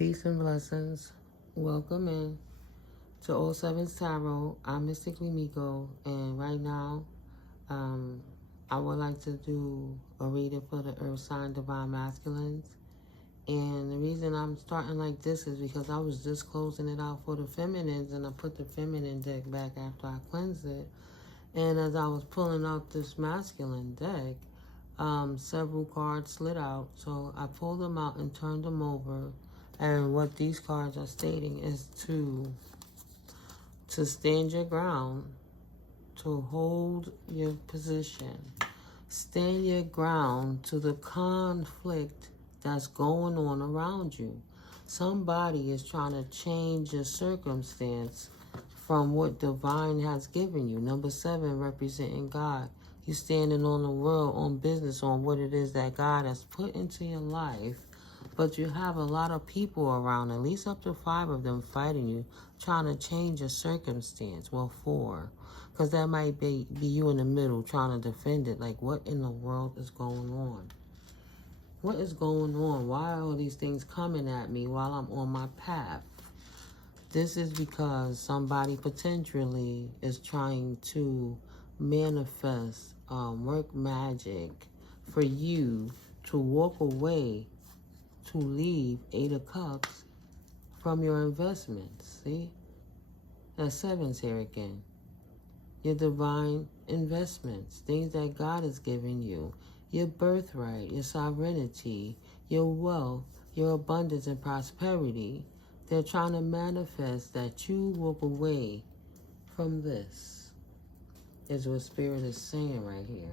Peace and blessings. Welcome in to All Sevens Tarot. I'm Mystic NeuMico, and right now, I would like to do a reading for the Earth sign Divine Masculines. And the reason I'm starting like this is because I was just closing it out for the feminines, and I put the feminine deck back after I cleansed it. And as I was pulling out this masculine deck, several cards slid out, so I pulled them out and turned them over. And what these cards are stating is to stand your ground, to hold your position, stand your ground to the conflict that's going on around you. Somebody is trying to change your circumstance from what divine has given you. Number 7, representing God. You standing on the world, on business, on what it is that God has put into your life. But you have a lot of people around, at least up to 5 of them fighting you, trying to change your circumstance. Well, 4. Because that might be you in the middle trying to defend it. Like, what in the world is going on? What is going on? Why are all these things coming at me while I'm on my path? This is because somebody potentially is trying to manifest, work magic for you to walk away, to leave 8 of Cups from your investments. See? That 7's here again. Your divine investments, things that God has given you, your birthright, your sovereignty, your wealth, your abundance and prosperity. They're trying to manifest that you walk away from this, is what Spirit is saying right here.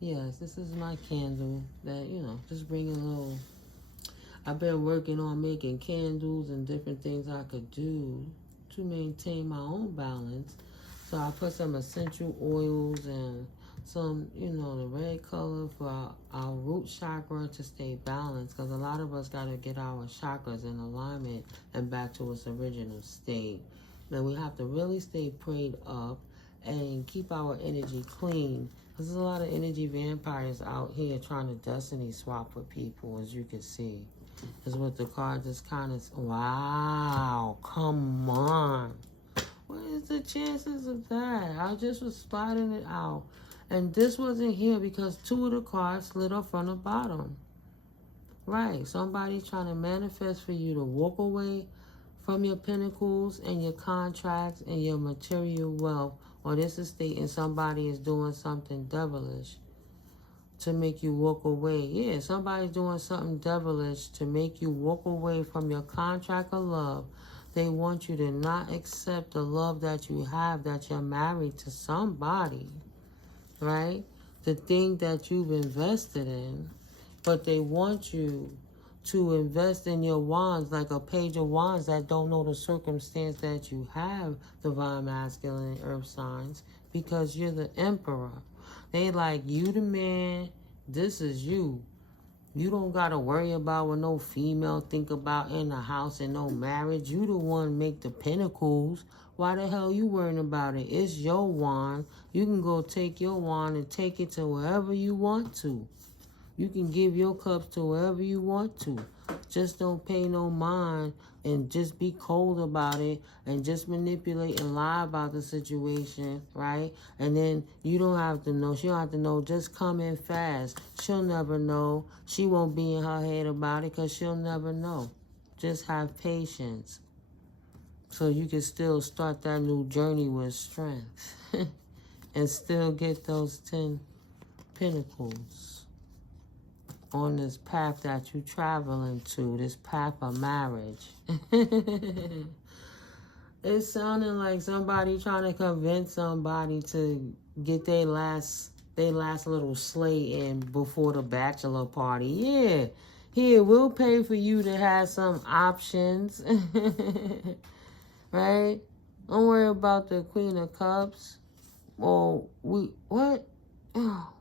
Yes, this is my candle that, just bring a little. I've been working on making candles and different things I could do to maintain my own balance. So I put some essential oils and some, the red color for our root chakra to stay balanced, because a lot of us got to get our chakras in alignment and back to its original state. Then we have to really stay prayed up and keep our energy clean, because there's a lot of energy vampires out here trying to destiny swap with people, as you can see. Is what the card is kind of, wow, come on. What is the chances of that? I just was spotting it out. And this wasn't here because 2 of the cards slid up from the bottom. Right, somebody trying to manifest for you to walk away from your pentacles and your contracts and your material wealth. Or this is stating somebody is doing something devilish to make you walk away. Yeah, somebody's doing something devilish to make you walk away from your contract of love. They want you to not accept the love that you have, that you're married to somebody, right? The thing that you've invested in, but they want you to invest in your wands, like a page of wands that don't know the circumstance that you have, divine masculine and earth signs, because you're the emperor. They like, you the man, this is you. You don't got to worry about what no female think about in the house and no marriage. You the one make the pentacles. Why the hell you worrying about it? It's your wand. You can go take your wand and take it to wherever you want to. You can give your cups to wherever you want to. Just don't pay no mind and just be cold about it and just manipulate and lie about the situation, right? And then you don't have to know. She don't have to know. Just come in fast. She'll never know. She won't be in her head about it because she'll never know. Just have patience so you can still start that new journey with strength and still get those 10 pentacles on this path that you traveling to, this path of marriage. It's sounding like somebody trying to convince somebody to get their last little slay in before the bachelor party. Yeah, here, we'll pay for you to have some options. Right? Don't worry about the Queen of Cups. Or what? Oh.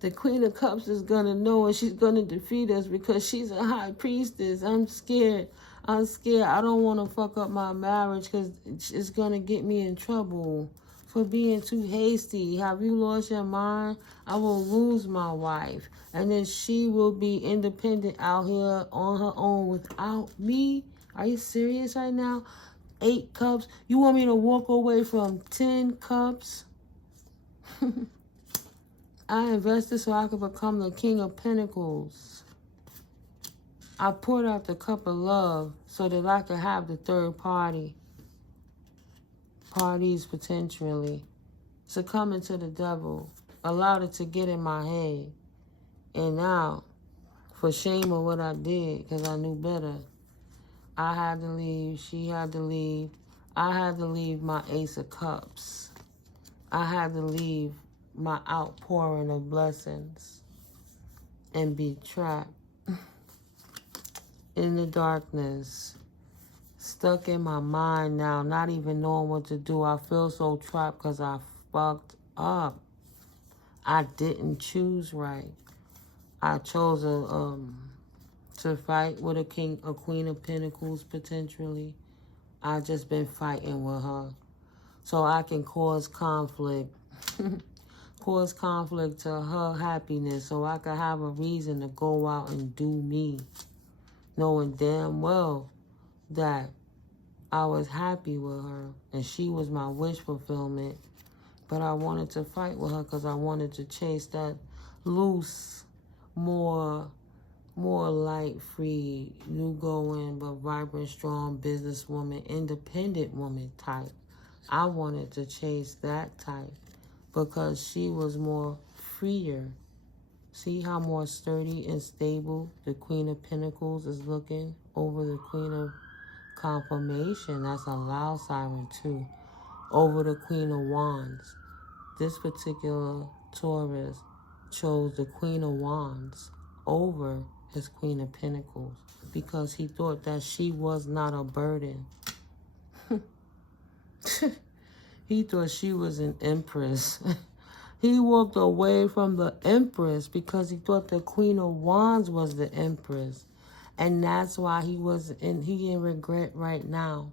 The Queen of Cups is going to know and she's going to defeat us because she's a high priestess. I'm scared. I don't want to fuck up my marriage because it's going to get me in trouble for being too hasty. Have you lost your mind? I will lose my wife. And then she will be independent out here on her own without me. Are you serious right now? 8 cups. You want me to walk away from 10 cups? I invested so I could become the King of Pentacles. I poured out the cup of love so that I could have the third parties potentially. Succumbing to the devil. Allowed it to get in my head. And now, for shame of what I did, because I knew better, I had to leave. She had to leave. I had to leave my Ace of Cups. I had to leave my outpouring of blessings and be trapped in the darkness, stuck in my mind now, not even knowing what to do. I feel so trapped because I fucked up. I didn't choose right. I chose to fight with a Queen of Pentacles potentially. I just been fighting with her, so I can cause conflict. Cause conflict to her happiness so I could have a reason to go out and do me, knowing damn well that I was happy with her and she was my wish fulfillment. But I wanted to fight with her because I wanted to chase that loose, more light, free, you going but vibrant, strong businesswoman, independent woman type. I wanted to chase that type because she was more freer. See how more sturdy and stable the Queen of Pentacles is looking over the Queen of Confirmation. That's a loud siren too. Over the Queen of Wands. This particular Taurus chose the Queen of Wands over his Queen of Pentacles because he thought that she was not a burden. He thought she was an empress. He walked away from the empress because he thought the Queen of Wands was the empress. And that's why he in regret right now.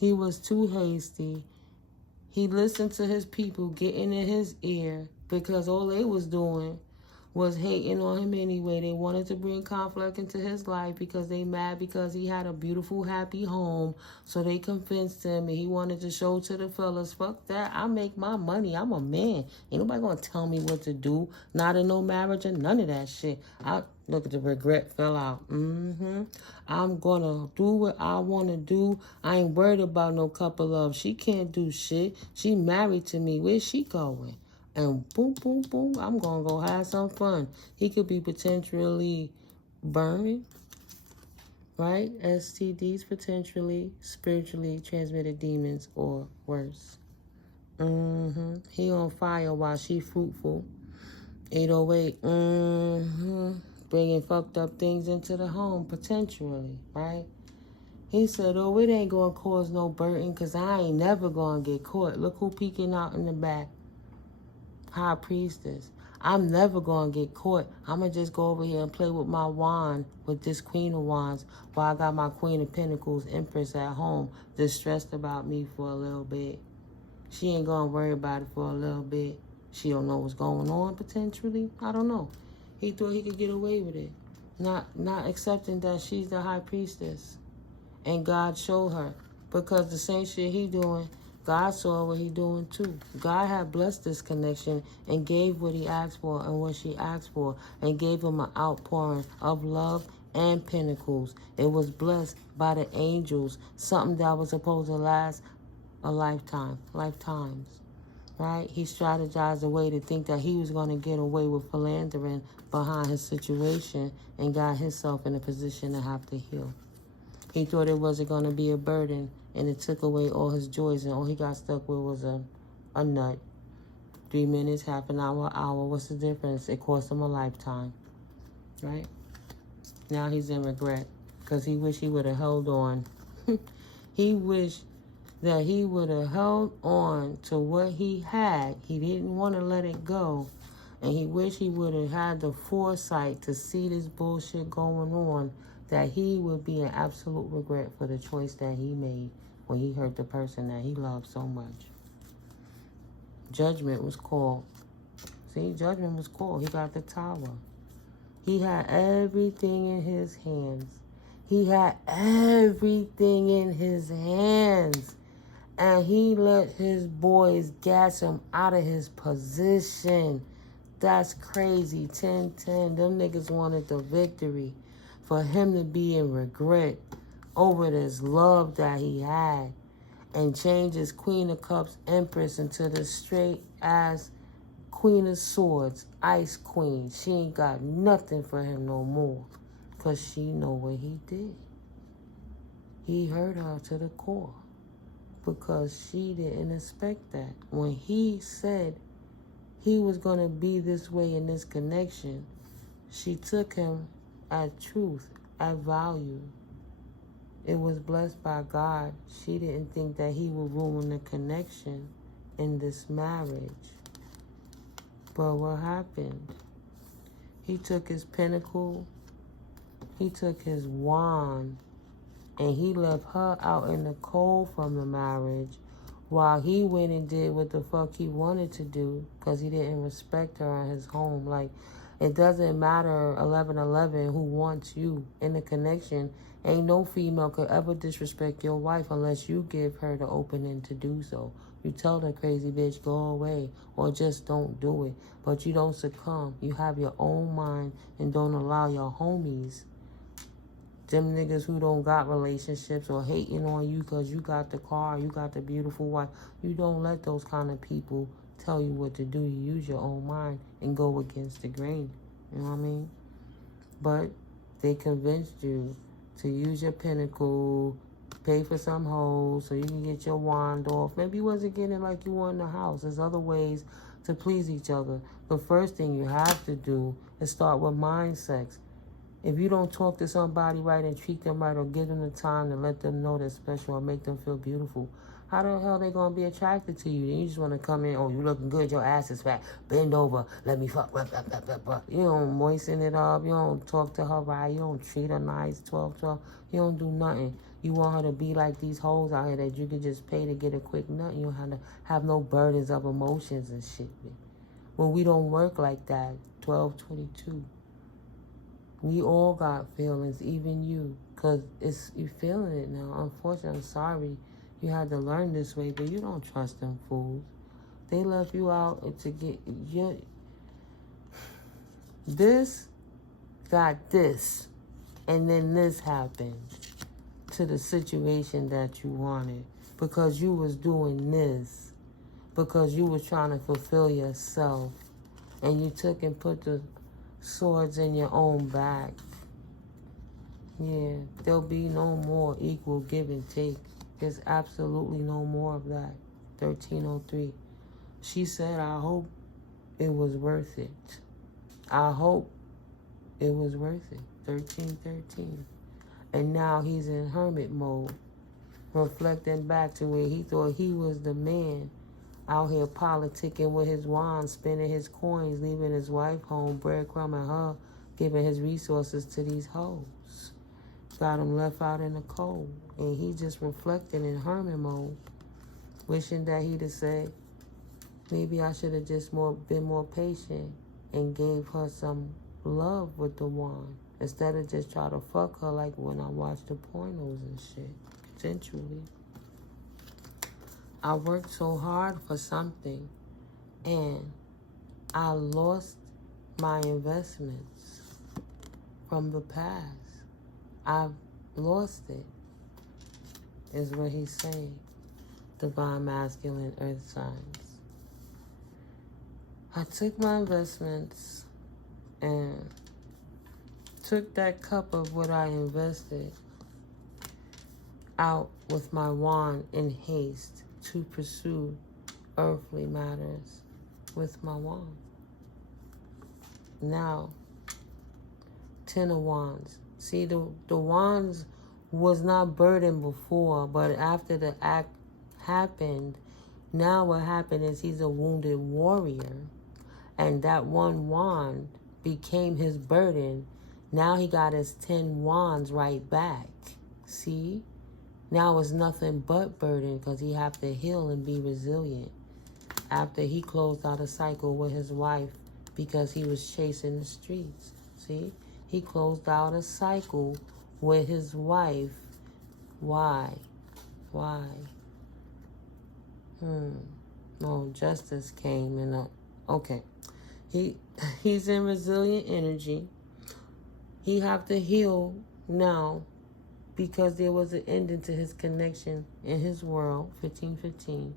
He was too hasty. He listened to his people getting in his ear because all they was doing was hating on him anyway. They wanted to bring conflict into his life because they mad because he had a beautiful, happy home. So they convinced him and he wanted to show to the fellas, fuck that, I make my money. I'm a man. Ain't nobody gonna tell me what to do. Not in no marriage or none of that shit. Look at the regret fell out. I'm gonna do what I wanna do. I ain't worried about no couple of love. She can't do shit. She married to me. Where's she going? And boom, boom, boom, I'm going to go have some fun. He could be potentially burning, right? STDs potentially, spiritually transmitted demons or worse. He on fire while she fruitful. 808, bringing fucked up things into the home potentially, right? He said, oh, it ain't going to cause no burden because I ain't never going to get caught. Look who peeking out in the back. High Priestess. I'm never going to get caught. I'm going to just go over here and play with my wand with this Queen of Wands while I got my Queen of Pentacles Empress at home distressed about me for a little bit. She ain't going to worry about it for a little bit. She don't know what's going on potentially. I don't know. He thought he could get away with it. Not accepting that she's the High Priestess. And God showed her. Because the same shit he doing, God saw what he doing too. God had blessed this connection and gave what he asked for and what she asked for and gave him an outpouring of love and pentacles. It was blessed by the angels, something that was supposed to last a lifetimes, right? He strategized a way to think that he was going to get away with philandering behind his situation and got himself in a position to have to heal. He thought it wasn't going to be a burden, and it took away all his joys, and all he got stuck with was a nut. 3 minutes, half an hour, what's the difference? It cost him a lifetime, right? Now he's in regret, because he wished he would have held on. He wished that he would have held on to what he had. He didn't want to let it go, and he wished he would have had the foresight to see this bullshit going on, that he would be in absolute regret for the choice that he made when he hurt the person that he loved so much. Judgment was called. See, judgment was called. He got the tower. He had everything in his hands. He had everything in his hands. And he let his boys gas him out of his position. That's crazy. 10-10. Them niggas wanted the victory. For him to be in regret over this love that he had. And change his Queen of Cups Empress into the straight ass Queen of Swords, Ice Queen. She ain't got nothing for him no more. Because she know what he did. He hurt her to the core. Because she didn't expect that. When he said he was going to be this way in this connection, she took him at truth, at value. It was blessed by God. She didn't think that he would ruin the connection in this marriage. But what happened? He took his pentacle, he took his wand, and he left her out in the cold from the marriage while he went and did what the fuck he wanted to do because he didn't respect her in his home. Like, it doesn't matter 11-11 who wants you in the connection. Ain't no female could ever disrespect your wife unless you give her the opening to do so. You tell the crazy bitch, go away, or just don't do it. But you don't succumb. You have your own mind and don't allow your homies, them niggas who don't got relationships or hating on you because you got the car, you got the beautiful wife. You don't let those kind of people tell you what to do. You use your own mind and go against the grain. You know what I mean? But they convinced you to use your pinnacle, pay for some hoes so you can get your wand off. Maybe you wasn't getting it like you want in the house. There's other ways to please each other. The first thing you have to do is start with mind sex. If you don't talk to somebody right and treat them right or give them the time to let them know they're special or make them feel beautiful, how the hell they going to be attracted to you? Then you just want to come in, oh, you looking good, your ass is fat, bend over, let me fuck, blah, blah, blah, blah, blah. You don't moisten it up, you don't talk to her right, you don't treat her nice, 12-12, you don't do nothing. You want her to be like these hoes out here that you could just pay to get a quick nut. You don't have to have no burdens of emotions and shit. Well, we don't work like that, 12-22. We all got feelings, even you, because you feeling it now. Unfortunately, I'm sorry you had to learn this way, but you don't trust them fools. They left you out to get your... This got this, and then this happened to the situation that you wanted because you was doing this, because you was trying to fulfill yourself, and you took and put the swords in your own back. Yeah, there'll be no more equal give and take. There's absolutely no more of that. 1303. She said, I hope it was worth it. I hope it was worth it. 1313. And now he's in hermit mode, reflecting back to where he thought he was the man, out here politicking with his wand, spending his coins, leaving his wife home, breadcrumbing her, giving his resources to these hoes. Got him left out in the cold. And he just reflecting in hermit mode, wishing that he'd have said, maybe I should have just been more patient and gave her some love with the wand, instead of just try to fuck her like when I watch the pornos and shit, sensually. I worked so hard for something, and I lost my investments from the past. I've lost it, is what he's saying. Divine Masculine Earth Signs. I took my investments and took that cup of what I invested out with my wand in haste to pursue earthly matters with my wand. Now, 10 of Wands. See, the wands was not burdened before, but after the act happened, now what happened is he's a wounded warrior, and that one wand became his burden. Now he got his 10 wands right back. See? Now it's nothing but burden because he have to heal and be resilient. after he closed out a cycle with his wife because he was chasing the streets. See? He closed out a cycle with his wife. Why? Why? No, justice came and okay. He's in resilient energy. He have to heal now because there was an ending to his connection in his world, 1515,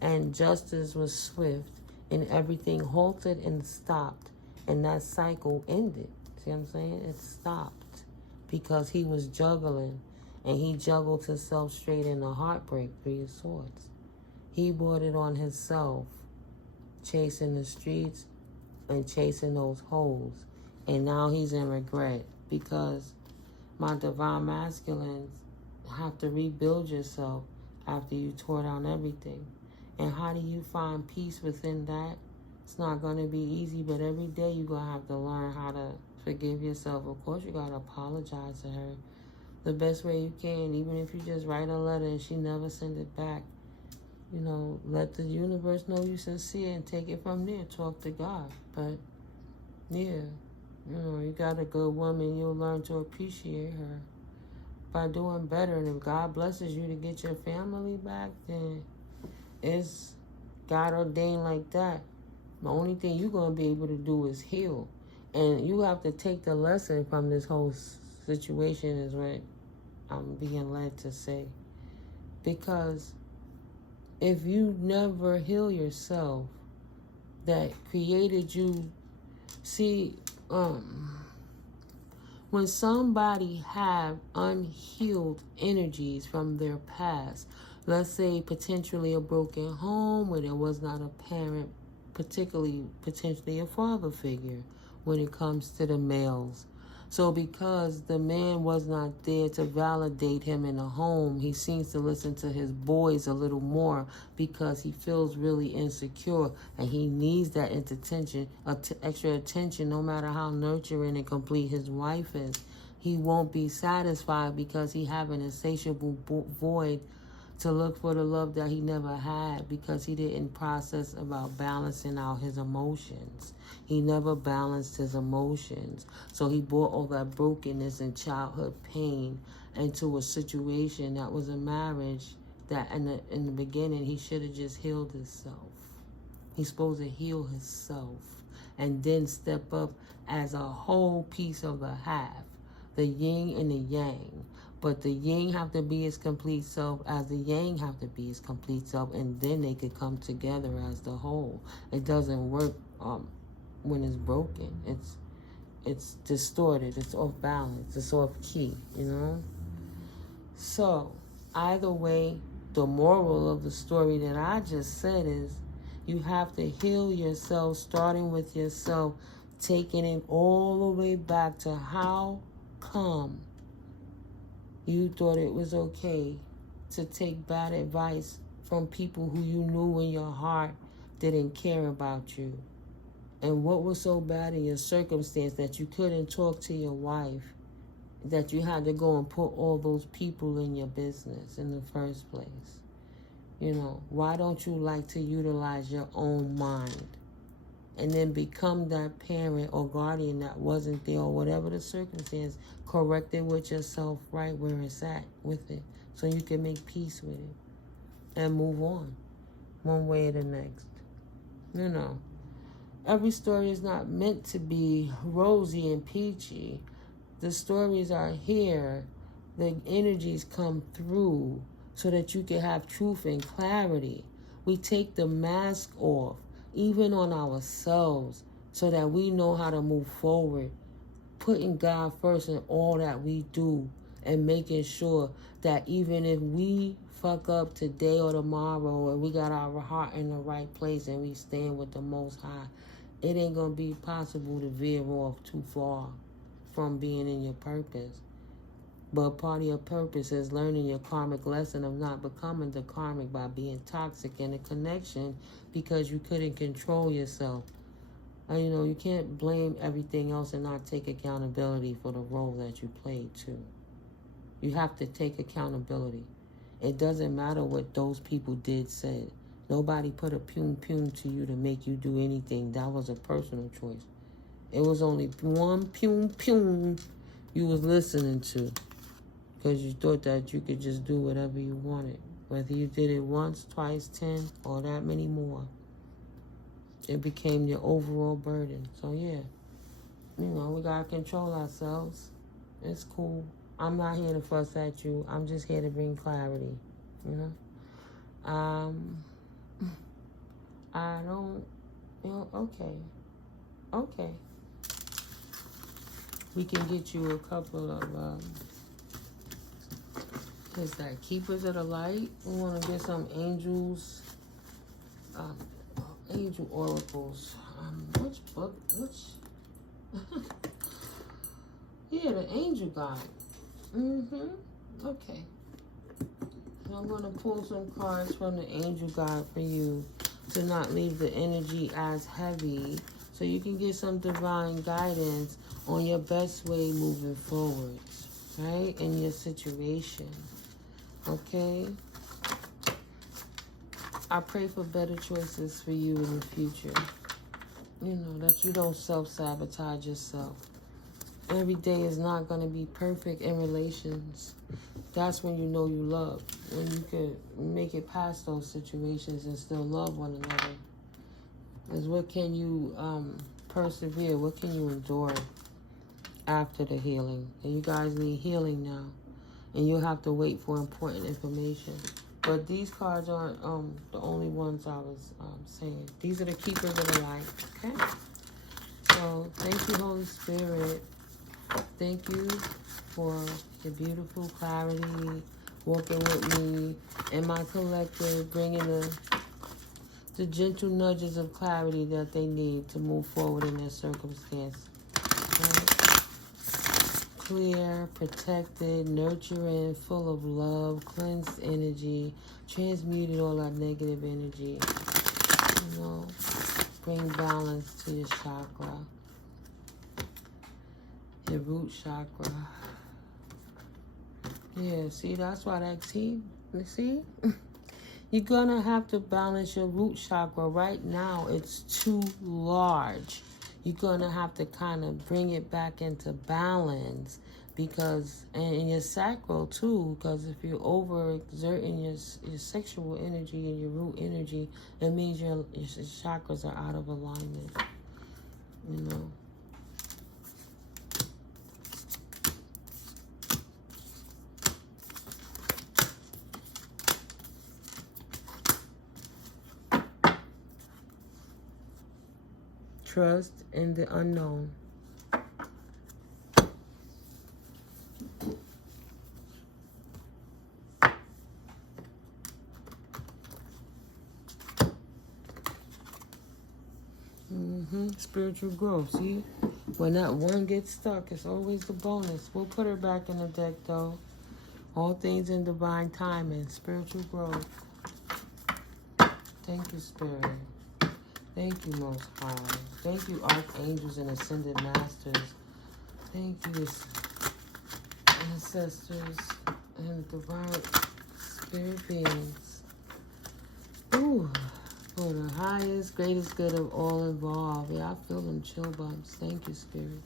and justice was swift and everything halted and stopped, and that cycle ended. See what I'm saying? It stopped because he was juggling, and he juggled himself straight into heartbreak, 3 of Swords. He brought it on himself, chasing the streets and chasing those holes, and now he's in regret because my divine masculines have to rebuild yourself after you tore down everything. And how do you find peace within that? It's not going to be easy, but every day you're going to have to learn how to forgive yourself. Of course, you got to apologize to her the best way you can, even if you just write a letter and she never send it back. You know, let the universe know you're sincere and take it from there. Talk to God. But, yeah, you know, you got a good woman, you'll learn to appreciate her by doing better. And if God blesses you to get your family back, then it's God ordained like that. The only thing you're going to be able to do is heal. And you have to take the lesson from this whole situation is what I'm being led to say. Because if you never heal yourself, that created you, see, when somebody have unhealed energies from their past, let's say potentially a broken home where there was not a parent, particularly potentially a father figure when it comes to the males. So because the man was not there to validate him in a home, he seems to listen to his boys a little more because he feels really insecure and he needs that extra attention no matter how nurturing and complete his wife is. He won't be satisfied because he have an insatiable void to look for the love that he never had because he didn't process about balancing out his emotions. He never balanced his emotions. So he brought all that brokenness and childhood pain into a situation that was a marriage that in the beginning he should have just healed himself. He's supposed to heal himself and then step up as a whole piece of the half, the yin and the yang. But the yin have to be his complete self as the yang have to be his complete self, and then they could come together as the whole. It doesn't work when it's broken. It's distorted. It's off balance. It's off key, you know? So, either way, the moral of the story that I just said is you have to heal yourself, starting with yourself, taking it all the way back to how come you thought it was okay to take bad advice from people who you knew in your heart didn't care about you. And what was so bad in your circumstance that you couldn't talk to your wife, that you had to go and put all those people in your business in the first place? You know, why don't you like to utilize your own mind and then become that parent or guardian that wasn't there or whatever the circumstance, correct it with yourself right where it's at with it so you can make peace with it and move on one way or the next. You know, every story is not meant to be rosy and peachy. The stories are here. The energies come through so that you can have truth and clarity. We take the mask off, even on ourselves, so that we know how to move forward, putting God first in all that we do and making sure that even if we fuck up today or tomorrow and we got our heart in the right place and we stand with the Most High, it ain't going to be possible to veer off too far from being in your purpose. But part of your purpose is learning your karmic lesson of not becoming the karmic by being toxic in a connection because you couldn't control yourself. And you know, you can't blame everything else and not take accountability for the role that you played too. You have to take accountability. It doesn't matter what those people did, said. Nobody put a pum to you to make you do anything. That was a personal choice. It was only one pum you was listening to, because you thought that you could just do whatever you wanted. Whether you did it once, twice, 10, or that many more, it became your overall burden. So yeah, you know, we gotta control ourselves. It's cool. I'm not here to fuss at you. I'm just here to bring clarity, you know? I don't, you know, okay. We can get you a couple of, what's that, Keepers of the Light. We want to get some angels, angel oracles. Which book, yeah, the angel guide. Okay. And I'm going to pull some cards from the angel guide for you to not leave the energy as heavy, so you can get some divine guidance on your best way moving forward, right, in your situation. Okay? I pray for better choices for you in the future. You know, that you don't self-sabotage yourself. Every day is not going to be perfect in relations. That's when you know you love. When you can make it past those situations and still love one another. Is what can you persevere? What can you endure after the healing? And you guys need healing now. And you'll have to wait for important information. But these cards aren't the only ones I was saying. These are the Keepers of the Light. Okay? So thank you, Holy Spirit. Thank you for your beautiful clarity, working with me and my collective, bringing the gentle nudges of clarity that they need to move forward in their circumstance. Right? Clear, protected, nurturing, full of love, cleansed energy, transmuted all that negative energy. You know, bring balance to your chakra. Your root chakra. Yeah, see, that's why that T, you see? You're going to have to balance your root chakra. Right now, it's too large. You're going to have to kind of bring it back into balance, because, and in your sacral too, because if you're overexerting your sexual energy and your root energy, it means your chakras are out of alignment, you know. Trust in the unknown. Spiritual growth. See, when that one gets stuck, it's always the bonus. We'll put her back in the deck, though. All things in divine timing. Spiritual growth. Thank you, Spirit. Thank you, Most High. Thank you, Archangels and Ascended Masters. Thank you, Ancestors and Divine Spirit Beings. Ooh, for the highest, greatest good of all involved. Yeah, I feel them chill bumps. Thank you, Spirit.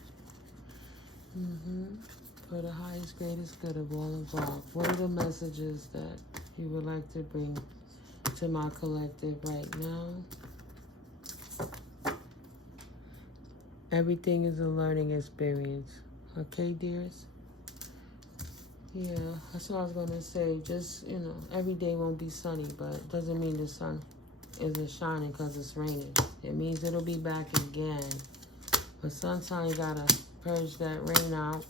For the highest, greatest good of all involved. What are the messages that you would like to bring to my collective right now? Everything is a learning experience. Okay, dears? Yeah, that's what I was going to say. Just, you know, every day won't be sunny, but it doesn't mean the sun isn't shining because it's raining. It means it'll be back again. But sometimes you got to purge that rain out.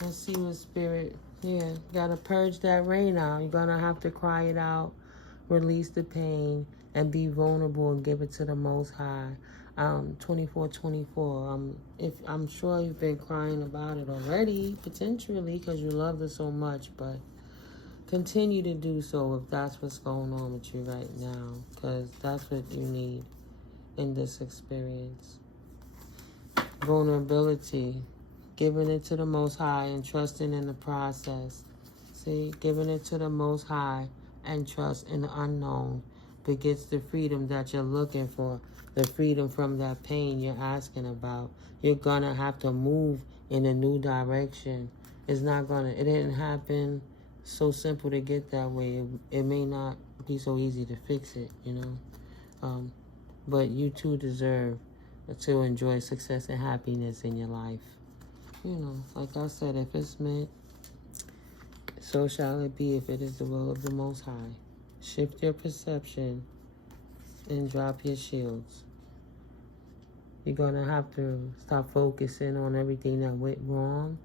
Let's see what Spirit... Yeah, you got to purge that rain out. You're going to have to cry it out, release the pain, and be vulnerable and give it to the Most High. 24/24. If I'm sure you've been crying about it already, potentially, because you love it so much, but continue to do so if that's what's going on with you right now, because that's what you need in this experience. Vulnerability, giving it to the Most High and trusting in the process. See, giving it to the Most High, and trust in the unknown begets the freedom that you're looking for, the freedom from that pain you're asking about. You're gonna have to move in a new direction. It didn't happen so simple to get that way. It may not be so easy to fix it, you know. But you too deserve to enjoy success and happiness in your life. You know, like I said, if it's meant, so shall it be if it is the will of the Most High. Shift your perception and drop your shields. You're going to have to stop focusing on everything that went wrong.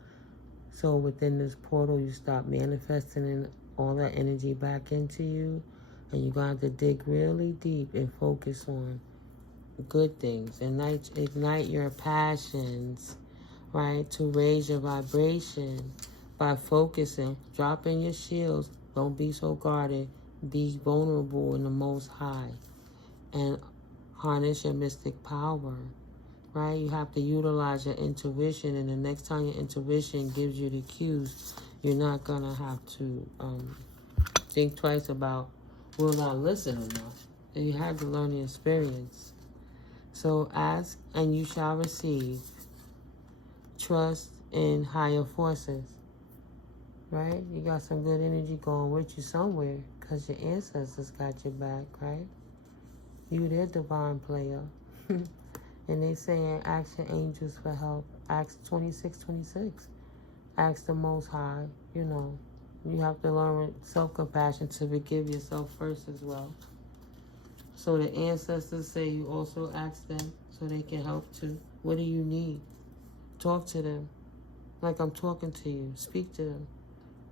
So within this portal, you stop manifesting all that energy back into you. And you're going to have to dig really deep and focus on good things. Ignite your passions, right? To raise your vibration by focusing, dropping your shields. Don't be so guarded. Be vulnerable in the Most High. And harness your mystic power, right? You have to utilize your intuition, and the next time your intuition gives you the cues, you're not going to have to think twice about, will I listen enough? And you have to learn the experience. So ask and you shall receive. Trust in higher forces, right? You got some good energy going with you somewhere because your ancestors got your back, right? You their divine player. And they saying, ask your angels for help. Acts 26:26. Ask the Most High. You know, you have to learn self-compassion to forgive yourself first as well. So the ancestors say you also ask them so they can help too. What do you need? Talk to them like I'm talking to you. Speak to them.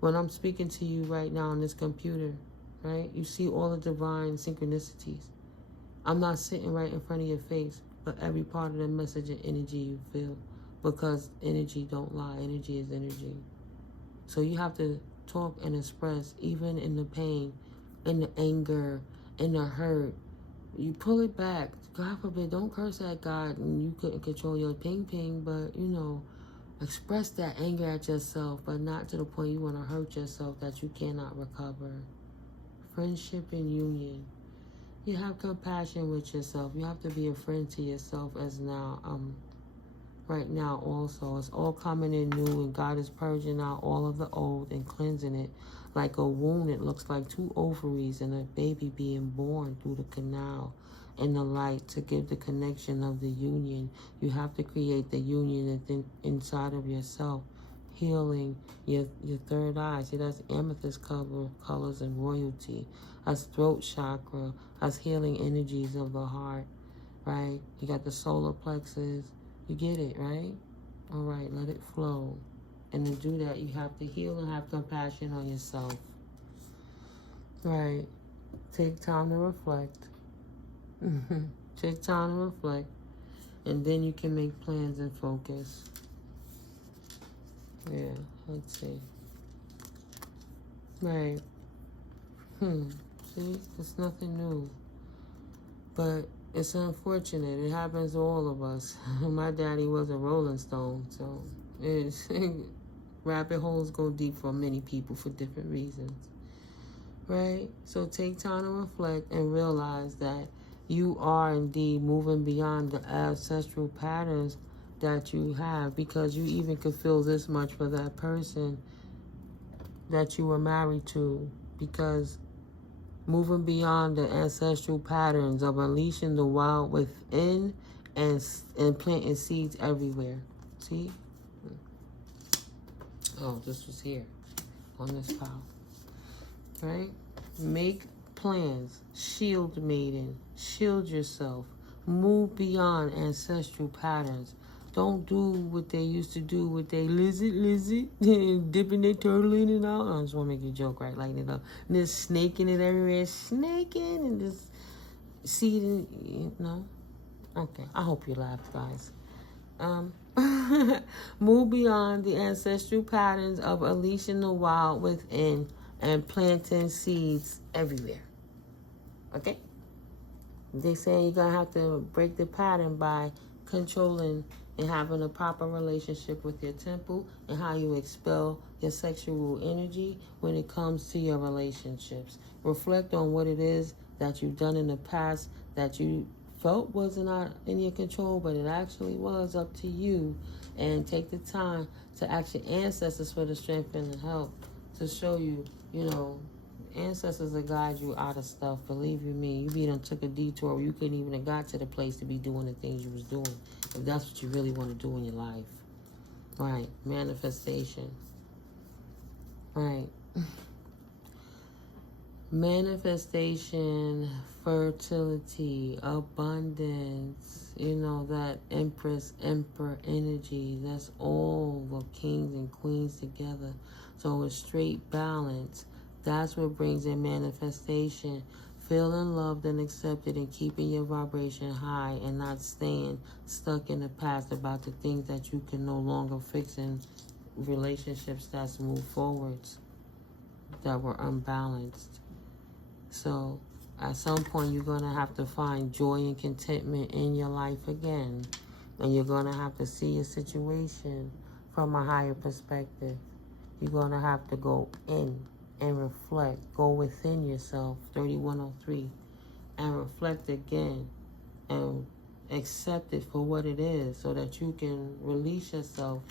When I'm speaking to you right now on this computer, right? You see all the divine synchronicities. I'm not sitting right in front of your face, but every part of the message and energy you feel, because energy don't lie. Energy is energy. So you have to talk and express, even in the pain, in the anger, in the hurt. You pull it back. God forbid, don't curse at God and you couldn't control your ping, but, you know, express that anger at yourself, but not to the point you want to hurt yourself that you cannot recover. Friendship and union. You have compassion with yourself. You have to be a friend to yourself as now, right now also. It's all coming in new, and God is purging out all of the old and cleansing it. Like a wound, it looks like two ovaries and a baby being born through the canal in the light to give the connection of the union. You have to create the union inside of yourself. Healing your third eye. See, that's amethyst colors and royalty. That's throat chakra. That's healing energies of the heart, right? You got the solar plexus. You get it, right? All right, let it flow. And to do that, you have to heal and have compassion on yourself. Right. Take time to reflect. Take time to reflect. And then you can make plans and focus. Yeah, let's see. Right. See, it's nothing new. But it's unfortunate. It happens to all of us. My daddy was a Rolling Stone, so it's rabbit holes go deep for many people for different reasons. Right? So take time to reflect and realize that you are indeed moving beyond the ancestral patterns that you have, because you even could feel this much for that person that you were married to, because moving beyond the ancestral patterns of unleashing the wild within and planting seeds everywhere. See? Oh, this was here on this pile. Right? Make plans. Shield maiden. Shield yourself. Move beyond ancestral patterns. Don't do what they used to do with their lizard, dipping their turtle in and out. I just want to make a joke, right? Lighten it up. And just snaking it everywhere, snaking and just seeding, you know? Okay, I hope you laughed, guys. Move beyond the ancestral patterns of unleashing the wild within and planting seeds everywhere. Okay? They say you're going to have to break the pattern by controlling and having a proper relationship with your temple, and how you expel your sexual energy when it comes to your relationships. Reflect on what it is that you've done in the past that you felt was not in your control, but it actually was up to you. And take the time to ask your ancestors for the strength and the help to show you, ancestors will guide you out of stuff. Believe you me, you be done took a detour where you couldn't even have got to the place to be doing the things you was doing, if that's what you really want to do in your life. Right, manifestation. Right. Manifestation, fertility, abundance, that Empress, Emperor energy, that's all the kings and queens together. So it's straight balance. That's what brings in manifestation. Feeling loved and accepted and keeping your vibration high and not staying stuck in the past about the things that you can no longer fix in relationships that's moved forwards that were unbalanced. So at some point you're going to have to find joy and contentment in your life again. And you're going to have to see a situation from a higher perspective. You're going to have to go in and reflect. Go within yourself, 3103, and reflect again and accept it for what it is so that you can release yourself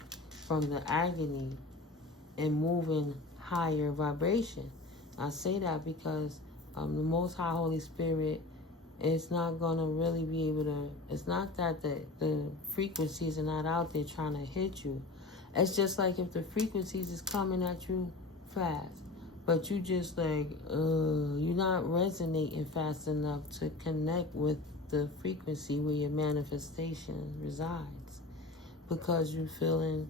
from the agony and move in higher vibration. I say that because the Most High Holy Spirit is not going to really be able to, it's not that the frequencies are not out there trying to hit you. It's just like if the frequencies is coming at you fast, but you just like, you're not resonating fast enough to connect with the frequency where your manifestation resides, because you're feeling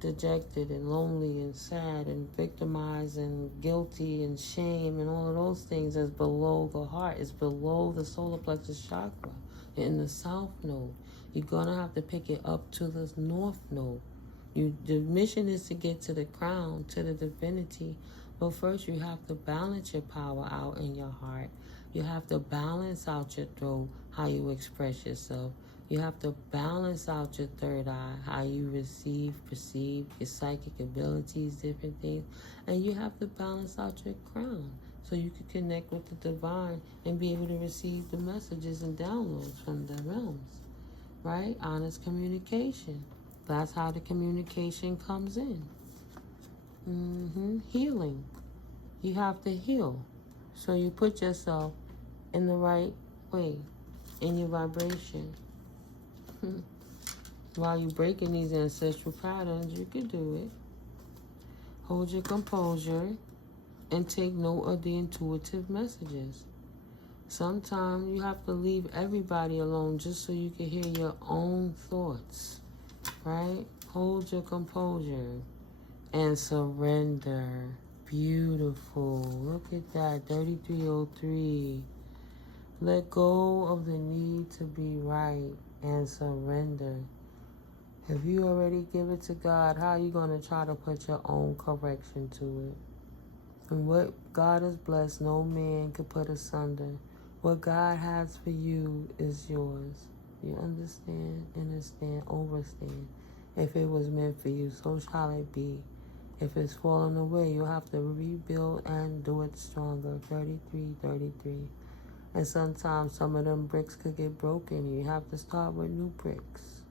dejected and lonely and sad and victimized and guilty and shame and all of those things is below the heart. It's below the solar plexus chakra in the south node. You're going to have to pick it up to the north node. The mission is to get to the crown, to the divinity. But first you have to balance your power out in your heart. You have to balance out your throat, how you express yourself. You have to balance out your third eye, how you receive, perceive, your psychic abilities, different things. And you have to balance out your crown so you can connect with the divine and be able to receive the messages and downloads from the realms, right? Honest communication. That's how the communication comes in. Healing. You have to heal. So you put yourself in the right way, in your vibration. While you're breaking these ancestral patterns, you can do it. Hold your composure and take note of the intuitive messages. Sometimes you have to leave everybody alone just so you can hear your own thoughts, right? Hold your composure and surrender. Beautiful. Look at that, 3303. Let go of the need to be right and surrender. If you already give it to God, how are you going to try to put your own correction to it? And what God has blessed, no man could put asunder. What God has for you is yours. You understand, understand, overstand. If it was meant for you, so shall it be. If it's fallen away, you'll have to rebuild and do it stronger. 3333. And sometimes some of them bricks could get broken. You have to start with new bricks.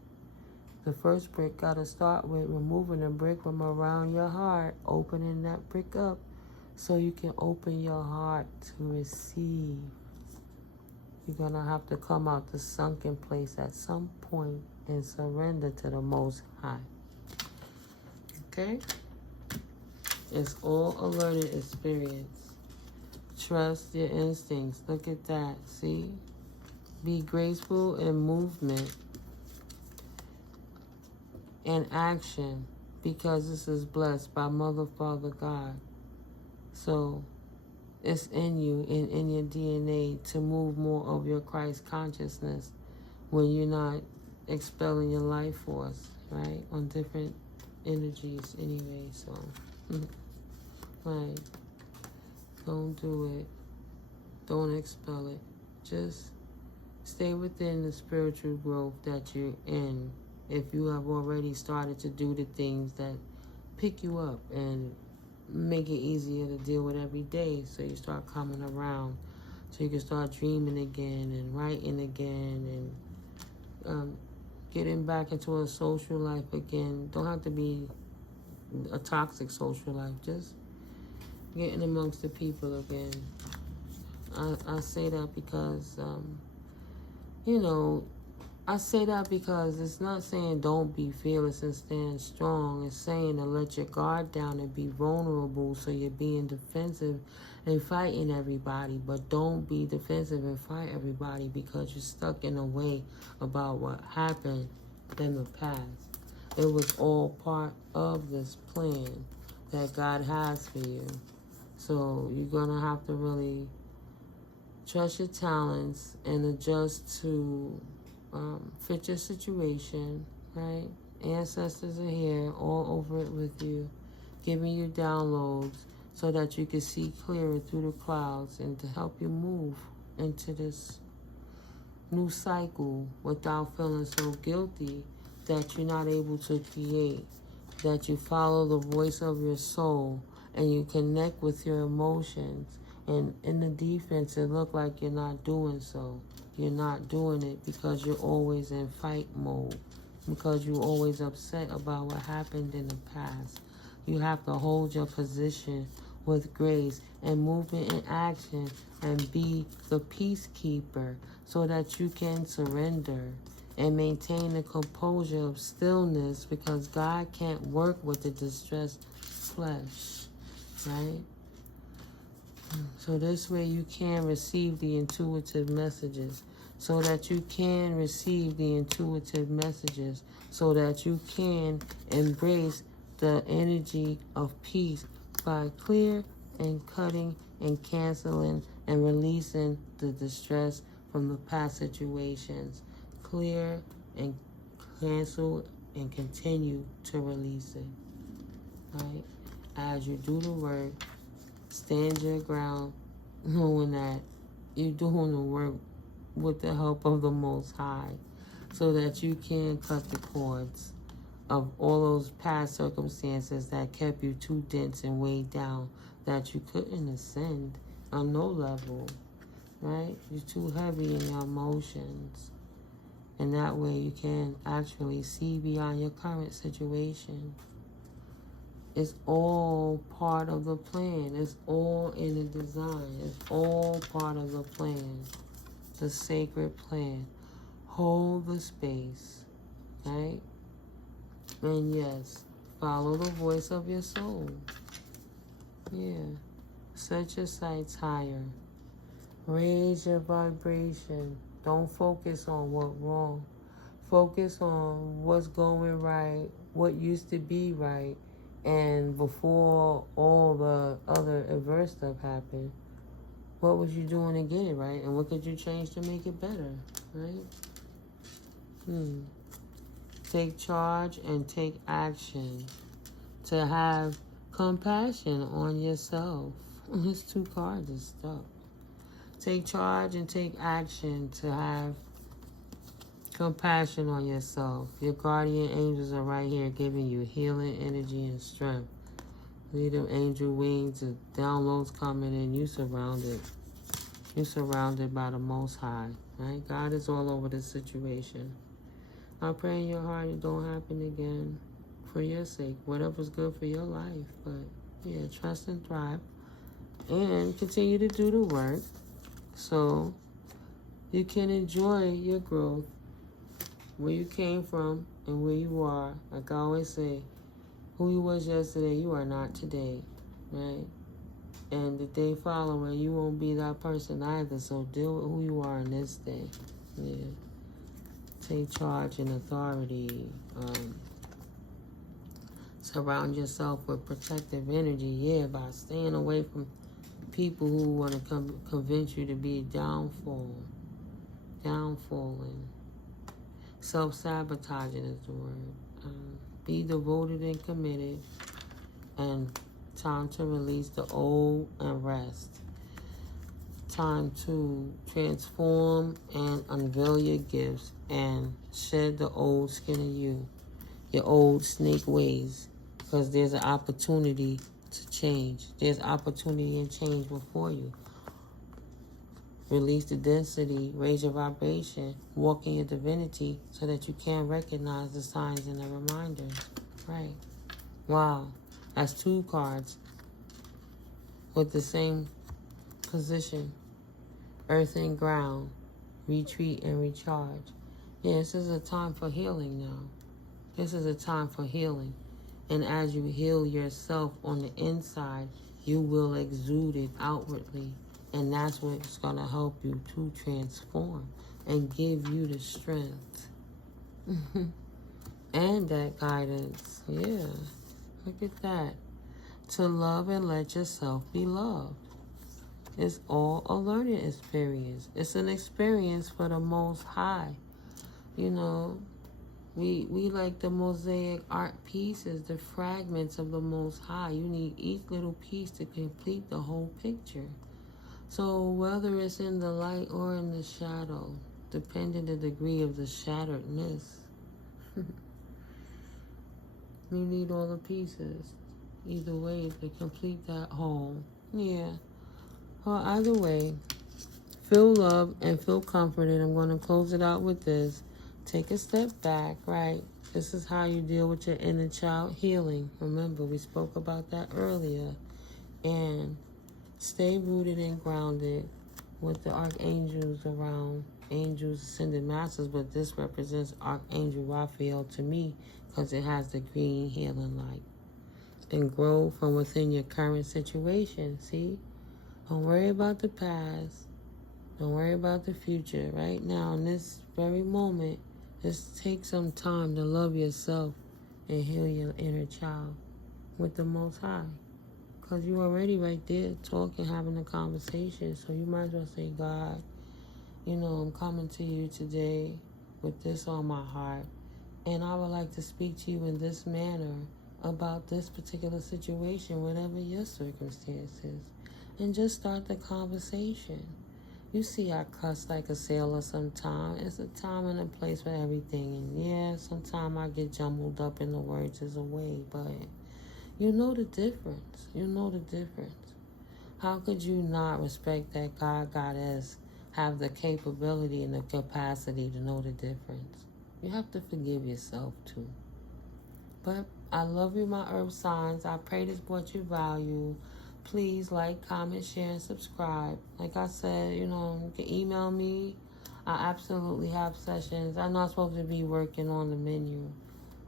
The first brick got to start with removing a brick from around your heart, opening that brick up so you can open your heart to receive. You're going to have to come out the sunken place at some point and surrender to the Most High. Okay? It's all a learning experience. Trust your instincts. Look at that. See? Be graceful in movement and action, because this is blessed by Mother, Father, God. So it's in you and in your DNA to move more of your Christ consciousness when you're not expelling your life force, right? On different energies anyway. So, right. Don't do it. Don't expel it. Just stay within the spiritual growth that you're in if you have already started to do the things that pick you up and make it easier to deal with every day, so you start coming around, so you can start dreaming again and writing again and getting back into a social life again. Don't have to be a toxic social life, just getting amongst the people again. I say that because, you know, I say that because it's not saying don't be fearless and stand strong. It's saying to let your guard down and be vulnerable, so you're being defensive and fighting everybody. But don't be defensive and fight everybody because you're stuck in a way about what happened in the past. It was all part of this plan that God has for you. So you're going to have to really trust your talents and adjust to fit your situation, right? Ancestors are here all over it with you, giving you downloads so that you can see clearer through the clouds and to help you move into this new cycle without feeling so guilty that you're not able to create, that you follow the voice of your soul and you connect with your emotions. And in the defense, it look like you're not doing so. You're not doing it because you're always in fight mode, because you're always upset about what happened in the past. You have to hold your position with grace and movement in action and be the peacekeeper so that you can surrender and maintain the composure of stillness, because God can't work with the distressed flesh, right? So this way you can receive the intuitive messages, so that you can receive the intuitive messages, so that you can embrace the energy of peace by clear and cutting and canceling and releasing the distress from the past situations. Clear and cancel and continue to release it, right? As you do the work, stand your ground, knowing that you're doing the work with the help of the Most High, so that you can cut the cords of all those past circumstances that kept you too dense and weighed down, that you couldn't ascend on no level, right? You're too heavy in your emotions. And that way you can actually see beyond your current situation. It's all part of the plan. It's all in the design. It's all part of the plan. The sacred plan. Hold the space, right? And yes, follow the voice of your soul. Yeah. Set your sights higher. Raise your vibration. Don't focus on what's wrong. Focus on what's going right, what used to be right, and before all the other adverse stuff happened, what was you doing to get it right? And what could you change to make it better, right? Take charge and take action to have compassion on yourself. This 2 cards is stuck. Take charge and take action to have compassion on yourself. Your guardian angels are right here giving you healing energy and strength. Lead them angel wings, the downloads coming in. You surrounded. You're surrounded by the Most High, right? God is all over this situation. I pray in your heart it don't happen again for your sake. Whatever's good for your life. But yeah, trust and thrive. And continue to do the work so you can enjoy your growth, where you came from and where you are. Like I always say, who you was yesterday, you are not today, right? And the day following, you won't be that person either. So deal with who you are in this day. Yeah. Take charge and authority. Surround yourself with protective energy. Yeah, by staying away from people who want to convince you to be downfalling. Self-sabotaging is the word. Be devoted and committed. And time to release the old and rest. time to transform and unveil your gifts and shed the old skin of you, your old snake ways, because there's an opportunity to change. There's opportunity and change before you. Release the density, raise your vibration, walk in your divinity so that you can recognize the signs and the reminders. Right. Wow. That's 2 cards with the same position. Earth and ground, retreat and recharge. Yeah, this is a time for healing now. This is a time for healing. And as you heal yourself on the inside, you will exude it outwardly. And that's what's going to help you to transform and give you the strength. And that guidance. Yeah. Look at that. To love and let yourself be loved. It's all a learning experience. It's an experience for the Most High. You know, we like the mosaic art pieces, the fragments of the Most High. You need each little piece to complete the whole picture. So whether it's in the light or in the shadow, depending the degree of the shatteredness, you need all the pieces. Either way to complete that whole. Yeah. Well, either way, feel love and feel comforted. I'm going to close it out with this. Take a step back, right? This is how you deal with your inner child healing. Remember, we spoke about that earlier. And stay rooted and grounded with the archangels around. Angels, ascended masters, but this represents Archangel Raphael to me because it has the green healing light. And grow from within your current situation. See? Don't worry about the past. Don't worry about the future. Right now, in this very moment, just take some time to love yourself and heal your inner child with the Most High. Because you're already right there talking, having a conversation. So you might as well say, God, you know, I'm coming to you today with this on my heart. And I would like to speak to you in this manner about this particular situation, whatever your circumstances. And just start the conversation. You see, I cuss like a sailor sometimes. It's a time and a place for everything. And yeah, sometimes I get jumbled up in the words as a way, but you know the difference. You know the difference. How could you not respect that God, Goddess, have the capability and the capacity to know the difference? You have to forgive yourself too. But I love you, my earth signs. I pray this brought you value. Please like, comment, share, and subscribe. Like I said, you know, you can email me. I absolutely have sessions. I'm not supposed to be working on the menu,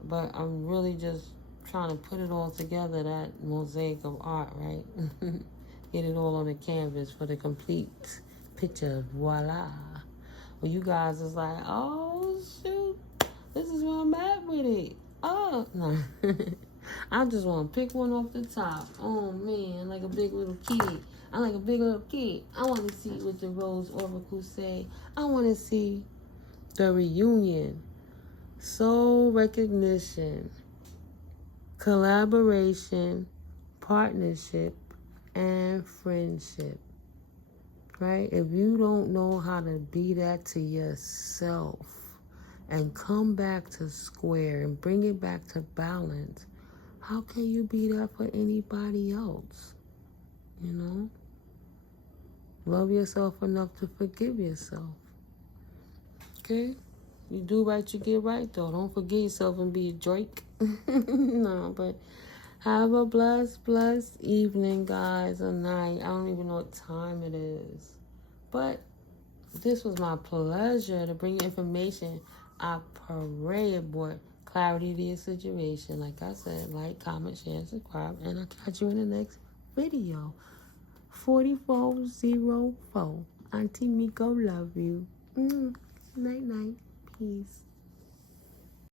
but I'm really just trying to put it all together, that mosaic of art, right? Get it all on the canvas for the complete picture. Voila. Well, you guys is like, oh, shoot. This is where I'm at with it. Oh, no. I just want to pick one off the top. Oh, man, like a big little kid. I'm like a big little kid. I want to see what the Rose Oracle say. I want to see the reunion, soul recognition, collaboration, partnership, and friendship. Right? If you don't know how to be that to yourself and come back to square and bring it back to balance, how can you be that for anybody else? You know? Love yourself enough to forgive yourself. Okay? You do right, you get right, though. Don't forget yourself and be a Drake. No, but have a blessed evening, guys, or night. I don't even know what time it is. But this was my pleasure to bring you information. I pray it brought clarity to your situation. Like I said, like, comment, share, and subscribe. And I'll catch you in the next video. 4404. Auntie Miko, love you.